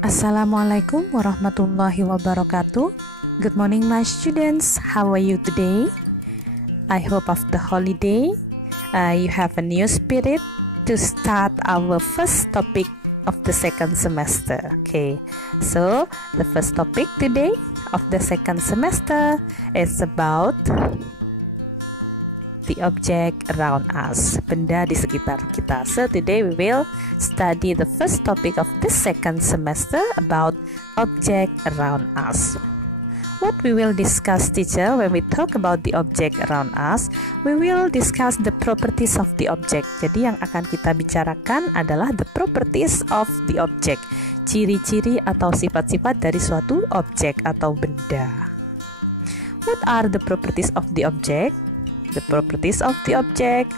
Assalamualaikum warahmatullahi wabarakatuh. Good morning my students. How are you today? I hope after holiday you have a new spirit to start our first topic of the second semester. Okay, so the first topic today of the second semester is about the object around us, benda di sekitar kita. So today we will study the first topic of the second semester about object around us. What we will discuss, teacher, when we talk about the object around us, we will discuss the properties of the object. Jadi yang akan kita bicarakan adalah the properties of the object, ciri-ciri atau sifat-sifat dari suatu objek atau benda. What are the properties of the object? The properties of the object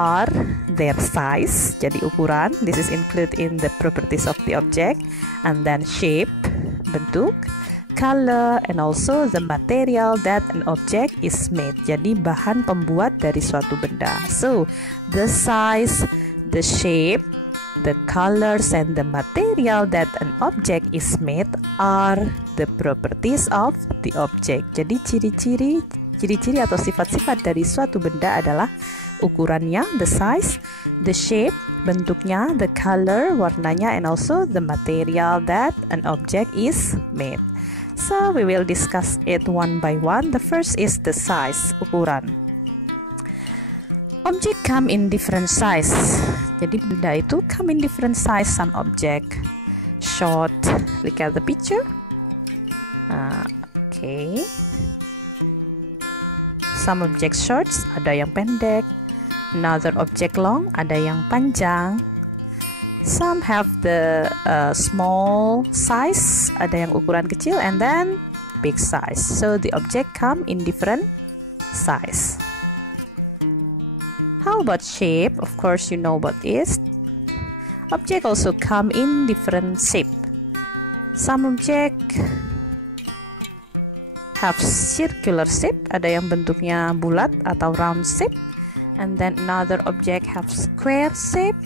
are their size, jadi ukuran, this is included in the properties of the object, and then shape, bentuk, color, and also the material that an object is made, jadi bahan pembuat dari suatu benda. So, the size, the shape, the colors, and the material that an object is made are the properties of the object. Jadi ciri-ciri atau sifat-sifat dari suatu benda adalah ukurannya, the size, the shape, bentuknya, the color, warnanya, and also the material that an object is made. So we will discuss it one by one. The first is the size, ukuran. Object come in different size. Jadi benda itu come in different size. Some object short, look at the picture. Okay. Some object shorts, ada yang pendek. Another object long, ada yang panjang. Some have the small size, ada yang ukuran kecil, and then big size. So the object come in different size. How about shape? Of course you know what is. Object also come in different shape. Some object have circular shape, ada yang bentuknya bulat atau round shape, and then another object have square shape,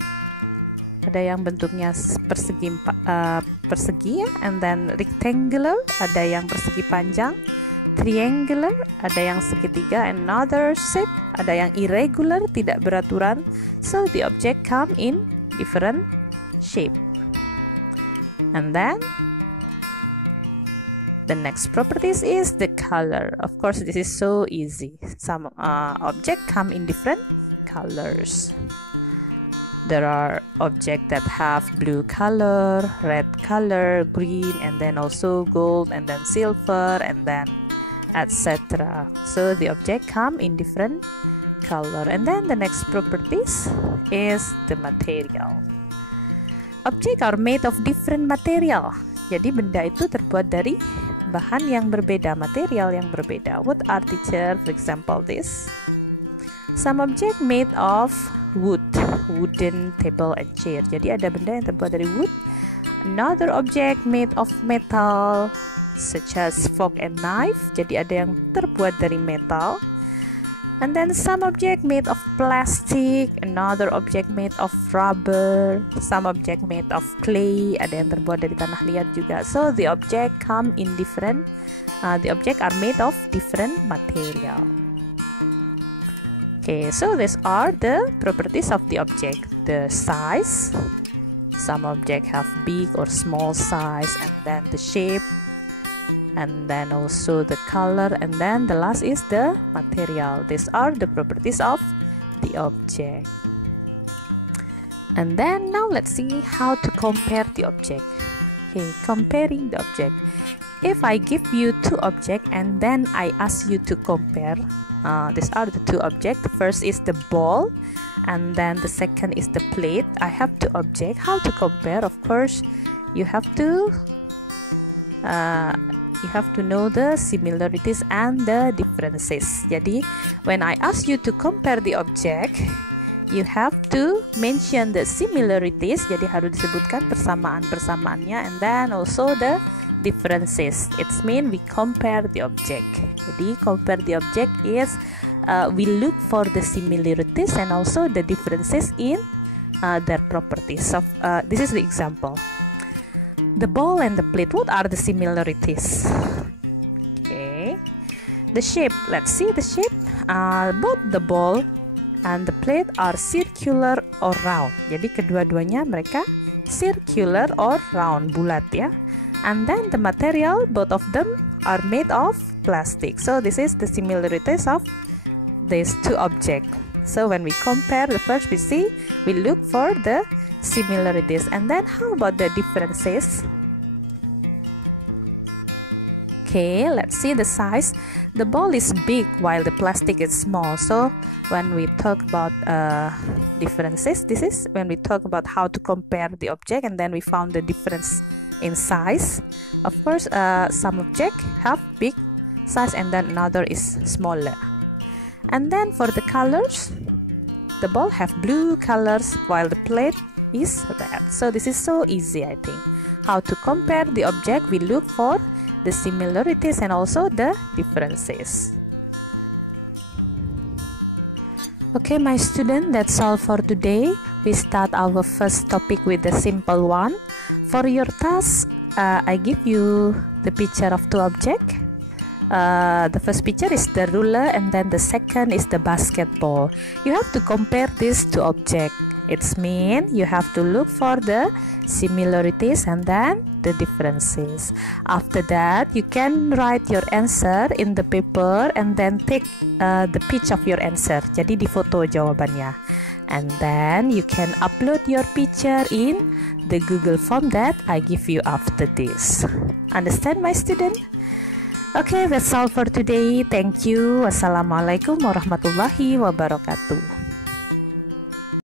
ada yang bentuknya persegi ya, and then rectangular, ada yang persegi panjang, triangular, ada yang segitiga, and another shape, ada yang irregular, tidak beraturan. So the object come in different shape. And then the next properties is the color. Of course, this is so easy. Some objects come in different colors. There are objects that have blue color, red color, green, and then also gold, and then silver, and then etc. So the object come in different color. And then the next properties is the material. Objects are made of different material. Jadi benda itu terbuat dari bahan yang berbeda, material yang berbeda. What are, teacher? For example, this. Some object made of wood, wooden table and chair. Jadi ada benda yang terbuat dari wood. Another object made of metal, such as fork and knife. Jadi ada yang terbuat dari metal. And then some object made of plastic, another object made of rubber, some object made of clay, ada yang terbuat dari tanah liat juga. So the object come in different, the object are made of different material. Okay, so these are the properties of the object. The size, some object have big or small size, and then the shape, and then also the color, and then the last is the material. These are the properties of the object. And then now let's see how to compare the object. Okay, comparing the object. If I give you two objects and then I ask you to compare, these are the two objects. The first is the ball, and then the second is the plate. I have two objects. How to compare? Of course, you have to know the similarities and the differences. Jadi, when I ask you to compare the object, you have to mention the similarities. Jadi harus disebutkan persamaan-persamaannya, and then also the differences. It's mean we compare the object. Jadi compare the object is we look for the similarities and also the differences in their properties. This is the example. the ball and the plate, what are the similarities? Okay, the shape, let's see the shape. Both the ball and the plate are circular or round. Jadi kedua-duanya mereka circular or round, bulat ya. And then the material, both of them are made of plastic. So this is the similarities of these two objects. So when we compare the first we see, we look for the similarities. And then how about the differences? Okay, let's see the size. The ball is big while the plastic is small. So when we talk about differences, this is when we talk about how to compare the object, and then we found the difference in size. Of course, some objects have big size and then another is smaller. And then for the colors, the ball have blue colors while the plate is red. So this is so easy, I think. How to compare the object, we look for the similarities and also the differences. Okay, my student, that's all for today. We start our first topic with the simple one. For your task, I give you the picture of two objects. The first picture is the ruler, and then the second is the basketball. You have to compare these two objects. It means you have to look for the similarities and then the differences. After that, you can write your answer in the paper and then take the picture of your answer. Jadi difoto jawabannya. And then you can upload your picture in the Google form that I give you after this. Understand, my student? Okay, that's all for today. Thank you. Wassalamualaikum warahmatullahi wabarakatuh.